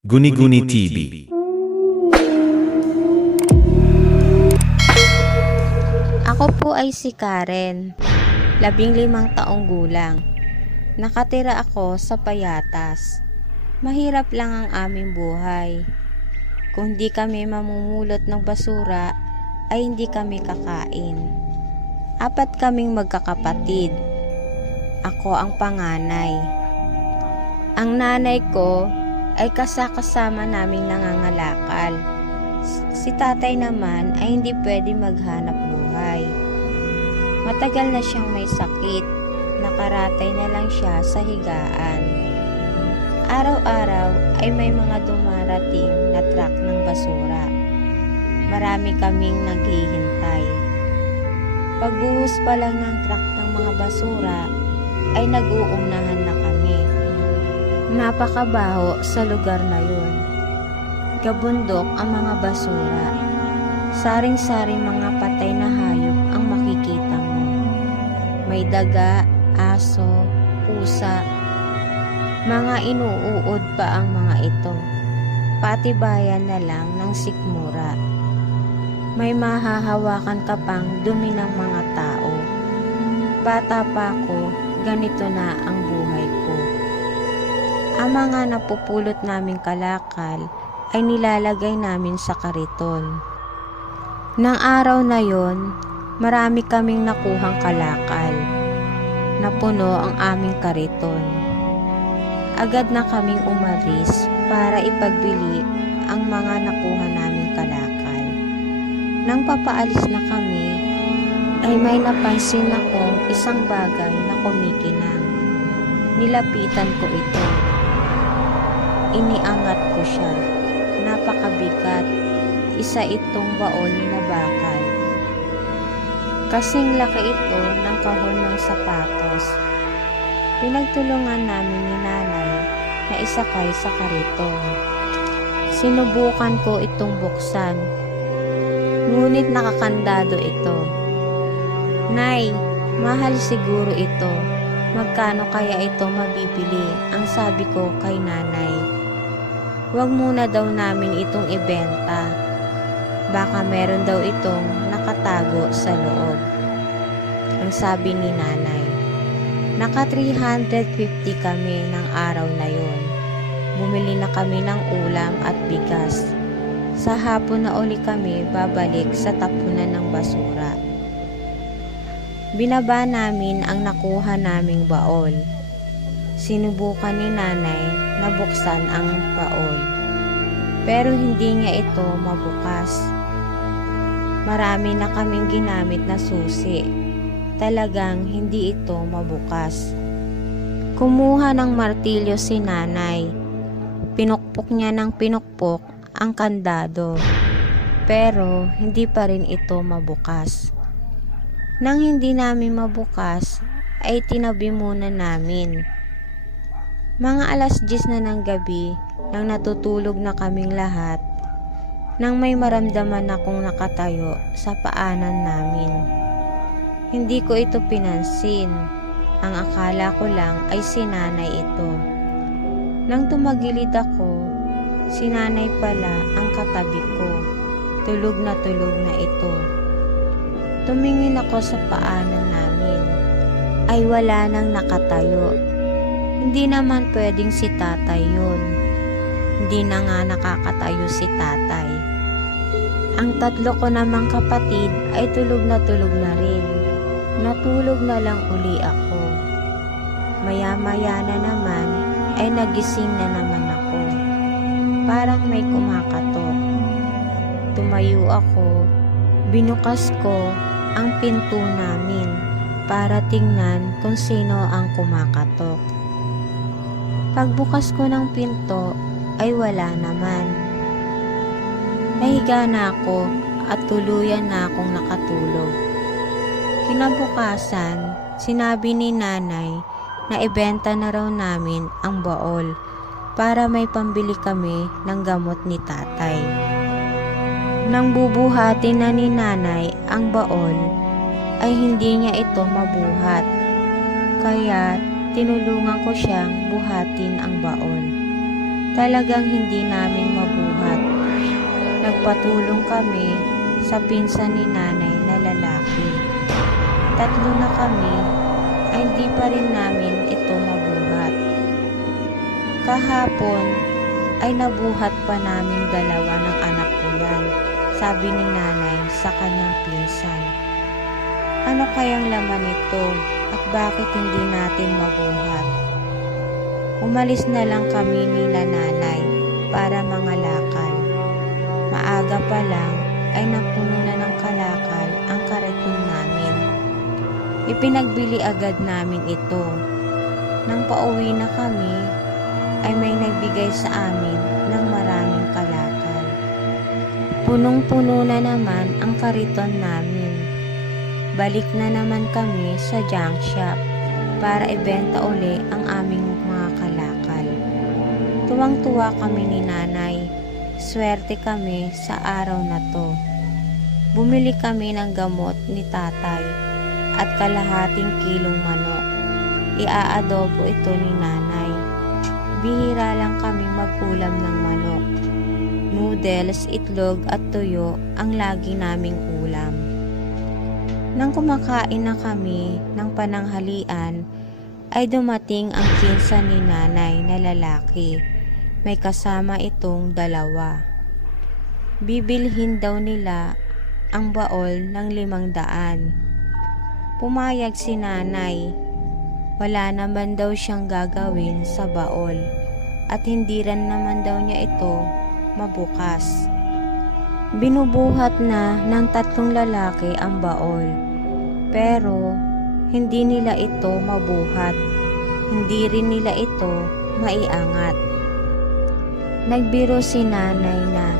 Guni-Guni TV. Ako po ay si Karen, labing limang taong gulang. Nakatira ako sa Payatas. Mahirap lang ang aming buhay. Kung di kami mamumulot ng basura, ay hindi kami kakain. Apat kaming magkakapatid. Ako ang panganay. Ang nanay ko ay kasakasama naming nangangalakal. Si tatay naman ay hindi pwede maghanap buhay. Matagal na siyang may sakit. Nakaratay na lang siya sa higaan. Araw-araw ay may mga dumarating na truck ng basura. Marami kaming naghihintay. Pagbuhos pa lang ng truck ng mga basura ay nag-uunahan na. Napakabaho sa lugar na yun. Kabundok ang mga basura. Saring-saring mga patay na hayop ang makikita mo. May daga, aso, pusa. Mga inuuod pa ang mga ito. Patibayan na lang ng sikmura. May mahahawakan ka pang dumi ng mga tao. Bata pa ako, ganito na ang. Ang mga napupulot naming kalakal ay nilalagay namin sa kariton. Nang araw na yon, marami kaming nakuhang kalakal. Napuno ang aming kariton. Agad na kaming umalis para ipagbili ang mga nakuha naming kalakal. Nang papaalis na kami, ay may napansin akong isang bagay na kumikinang. Nilapitan ko ito. Iniangat ko siya. Napakabigat. Isa itong baon na bakal. Kasing laki ito ng kahon ng sapatos. Pinagtulungan namin ni nanay na isakay sa kariton. Sinubukan ko itong buksan. Ngunit nakakandado ito. Nay, mahal siguro ito. Magkano kaya ito mabibili? Ang sabi ko kay nanay. Huwag muna daw namin itong ibenta. Baka meron daw itong nakatago sa loob. Ang sabi ni nanay. Naka 350 kami ng araw na yon. Bumili na kami ng ulam at bigas. Sa hapon na uli kami babalik sa tapunan ng basura. Binaba namin ang nakuha naming baol. Sinubukan ni nanay na buksan ang baol. Pero hindi niya ito mabukas. Marami na kaming ginamit na susi. Talagang hindi ito mabukas. Kumuha ng martilyo si nanay. Pinukpok niya ng pinukpok ang kandado. Pero hindi pa rin ito mabukas. Nang hindi namin mabukas, ay tinabi muna namin. Mga alas 10 na ng gabi, nang natutulog na kaming lahat, nang may maramdaman akong nakatayo sa paanan namin. Hindi ko ito pinansin. Ang akala ko lang ay sinanay ito. Nang tumagilid ako, sinanay pala ang katabi ko. Tulog na tulog na ito. Tumingin ako sa paanan namin. Ay wala nang nakatayo. Hindi naman pwedeng si tatay yun. Hindi na nga nakakatayo si tatay. Ang tatlo ko namang kapatid ay tulog na tulog na rin. Natulog na lang uli ako. Maya-maya na naman ay nagising na naman ako. Parang may kumakatok. Tumayo ako. Binukas ko ang pinto namin para tingnan kung sino ang kumakatok. Pagbukas ko ng pinto ay wala naman. Nahiga na ako at tuluyan na akong nakatulog. Kinabukasan, sinabi ni nanay na ibenta na raw namin ang baol para may pambili kami ng gamot ni tatay. Nang bubuhati na ni nanay ang baon, ay hindi niya ito mabuhat. Kaya tinulungan ko siyang buhatin ang baon. Talagang hindi namin mabuhat. Nagpatulong kami sa pinsan ni nanay na lalaki. Tatlo na kami ay hindi pa rin namin ito mabuhat. Kahapon ay nabuhat pa namin dalawa ng anak ko yan, sabi ni nanay sa kanyang pinsan. Ano kayang laman nito at bakit hindi natin mabuhat? Umalis na lang kami nila nanay para mangalakal. Maaga pa lang ay napuno na ng kalakal ang kariton namin. Ipinagbili agad namin ito. Nang pauwi na kami, ay may nagbigay sa amin ng maraming kalakal. Punong-puno na naman ang kariton namin. Balik na naman kami sa junk shop para ibenta uli ang aming mga kalakal. Tuwang-tuwa kami ni nanay. Swerte kami sa araw na to. Bumili kami ng gamot ni tatay at kalahating kilong manok. Iaadobo ito ni nanay. Bihira lang kami magkulam ng manok. Noodles, itlog at tuyo ang lagi naming ulam. Nang kumakain na kami ng pananghalian, ay dumating ang kinsa ni nanay na lalaki. May kasama itong dalawa. Bibilhin daw nila ang baol ng limang daan. Pumayag si nanay. Wala naman daw siyang gagawin sa baol at hindi rin naman daw niya ito mabukas. Binubuhat na ng tatlong lalaki ang baol. Pero hindi nila ito mabuhat. Hindi rin nila ito maiangat. Nagbiro si nanay na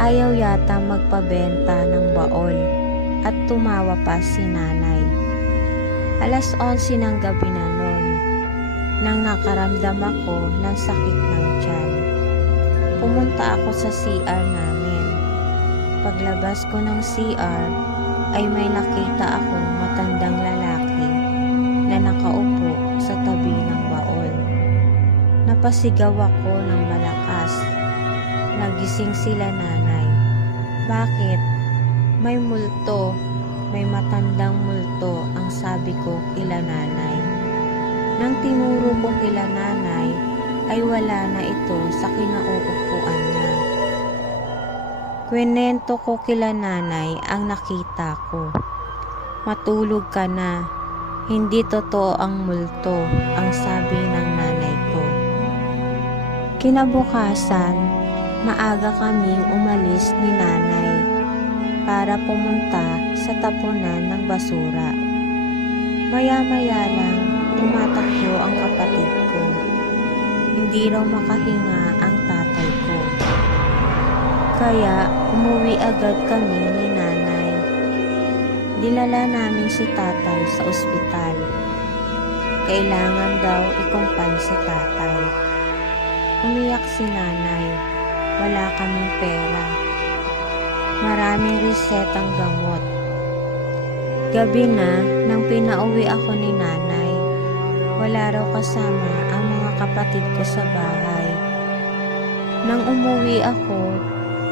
ayaw yata magpabenta ng baol at tumawa pa si nanay. Alas 11 ng gabi na noon nang nakaramdam ako ng sakit ng tiyan. Pumunta ako sa CR namin. Paglabas ko ng CR ay may nakita akong matandang lalaki na nakaupo sa tabi ng baol. Napasigaw ako ng malakas. Nagising sila nanay. Bakit? May multo. May matandang multo ang sabi ko kila nanay. Nang tinuro ko kila nanay, ay wala na ito sa kinauupuan niya. Kwenento ko kila nanay ang nakita ko. Matulog ka na. Hindi totoo ang multo, ang sabi ng nanay ko. Kinabukasan, maaga kaming umalis ni nanay para pumunta sa tapunan ng basura. Maya-maya lang, tumatakbo ang kapatid ko. Hindi raw makahinga. Kaya umuwi agad kami ni nanay. Dilala namin si tatay sa ospital. Kailangan daw ikumpan si tatay. Umiyak si nanay. Wala kaming pera. Maraming resetang gamot. Gabi na nang pinauwi ako ni nanay. Wala raw kasama ang mga kapatid ko sa bahay. Nang umuwi ako,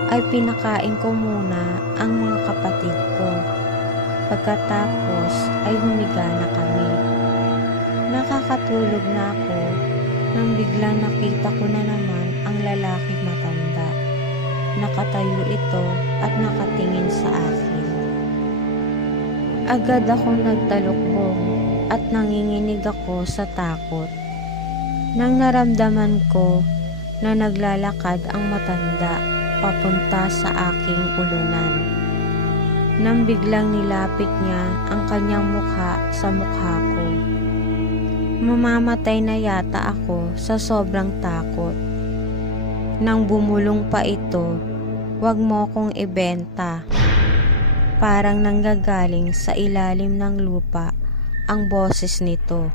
ay pinakain ko muna ang mga kapatid ko. Pagkatapos ay humiga na kami. Nakakatulog na ako nang biglang nakita ko na naman ang lalaking matanda. Nakatayo ito at nakatingin sa akin. Agad ako nagtalukbong at nanginginig ako sa takot. Nang naramdaman ko na naglalakad ang matanda papunta sa aking ulunan. Nang biglang nilapit niya ang kanyang mukha sa mukha ko. Mamamatay na yata ako sa sobrang takot. Nang bumulong pa ito, wag mo kong ibenta. Parang nanggagaling sa ilalim ng lupa ang boses nito.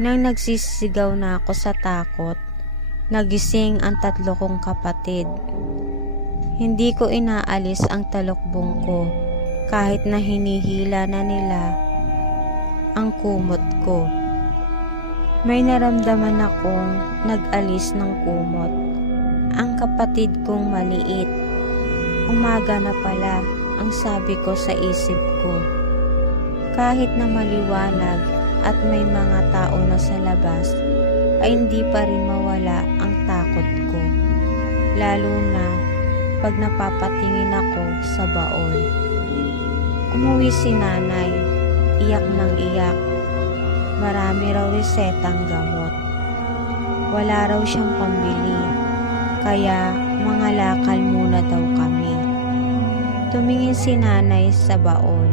Nang nagsisigaw na ako sa takot, nagising ang tatlo kong kapatid. Hindi ko inaalis ang talokbong ko kahit na hinihila na nila ang kumot ko. May naramdaman akong nag-alis ng kumot. Ang kapatid kong maliit. Umaga na pala ang sabi ko sa isip ko. Kahit na maliwanag at may mga tao na sa labas, ay hindi pa rin mawala ang takot ko. Lalo na pag napapatingin ako sa baon. Umuwi si nanay, iyak ng iyak. Marami raw resetang gamot. Wala raw siyang pambili, kaya mga lakal muna daw kami. Tumingin si nanay sa baon.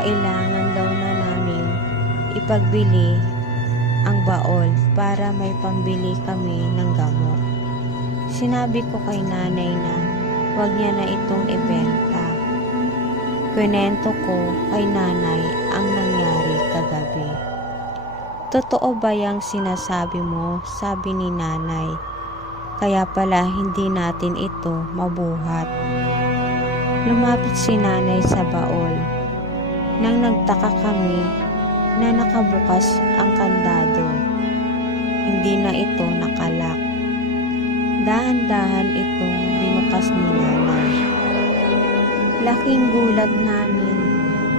Kailangan daw na namin ipagbili ang baol para may pambili kami ng gamot. Sinabi ko kay nanay na wag niya na itong ibenta. Kwento ko kay nanay ang nangyari kagabi. Totoo ba yung sinasabi mo? Sabi ni nanay. Kaya pala hindi natin ito mabuhat. Lumapit si nanay sa baol. Nang nagtaka kami na nakabukas ang kandado. Hindi na ito nakalak. Dahan-dahan itong binukas ni nanay. Laking gulat namin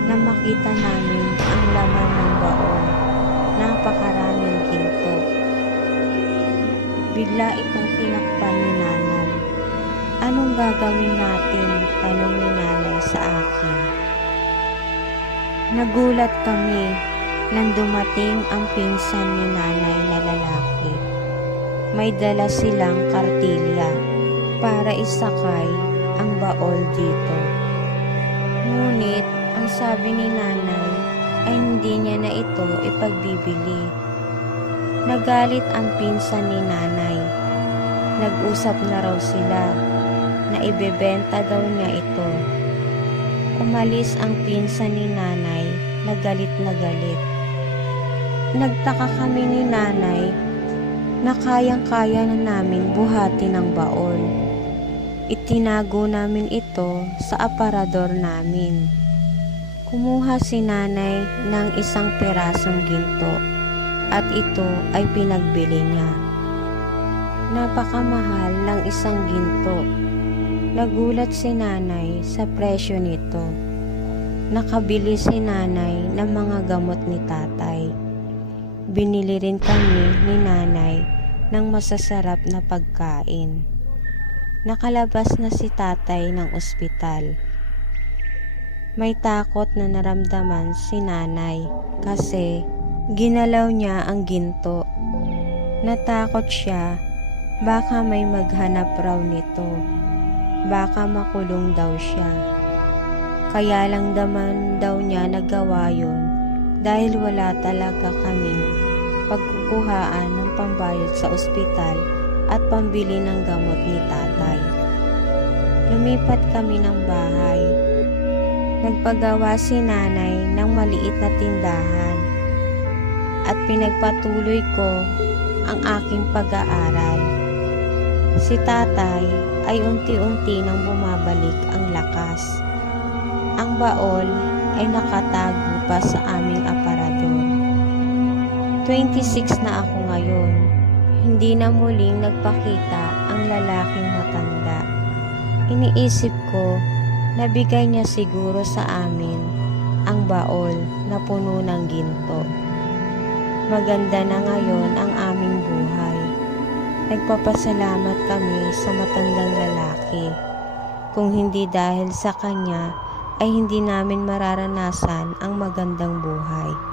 na makita namin ang laman ng baon. Napakaraming ginto. Bigla itong tinakpan ni nanay. Anong gagawin natin? Tanong ni nanay sa akin. Nagulat kami nang dumating ang pinsan ni nanay na lalaki. May dala silang kartilya para isakay ang baol dito. Ngunit ang sabi ni nanay ay hindi niya na ito ipagbibili. Nagalit ang pinsan ni nanay. Nag-usap na raw sila na ibebenta daw niya ito. Umalis ang pinsan ni nanay na galit na galit. Nagtaka kami ni nanay na kayang-kaya na namin buhati ng baon. Itinago namin ito sa aparador namin. Kumuha si nanay ng isang pirasong ginto at ito ay pinagbili niya. Napakamahal ng isang ginto. Nagulat si nanay sa presyo nito. Nakabili si nanay ng mga gamot ni tatay. Binili rin kami ni nanay ng masasarap na pagkain. Nakalabas na si tatay ng ospital. May takot na naramdaman si nanay kasi ginalaw niya ang ginto. Natakot siya baka may maghanap raw nito. Baka makulong daw siya. Kaya lang naman daw niya nagawa yun dahil wala talaga kaming pagkukuhaan ng pambayad sa ospital at pambili ng gamot ni tatay. Lumipat kami ng bahay. Nagpagawa si nanay ng maliit na tindahan at pinagpatuloy ko ang aking pag-aaral. Si tatay ay unti-unti nang bumabalik ang lakas. Ang baol ay nakatago pa sa aming aparador. 26 na ako ngayon. Hindi na muling nagpakita ang lalaking matanda. Iniisip ko, nabigay niya siguro sa amin ang baol na puno ng ginto. Maganda na ngayon ang aming buhay. Nagpapasalamat kami sa matandang lalaki. Kung hindi dahil sa kanya, ay hindi namin mararanasan ang magandang buhay.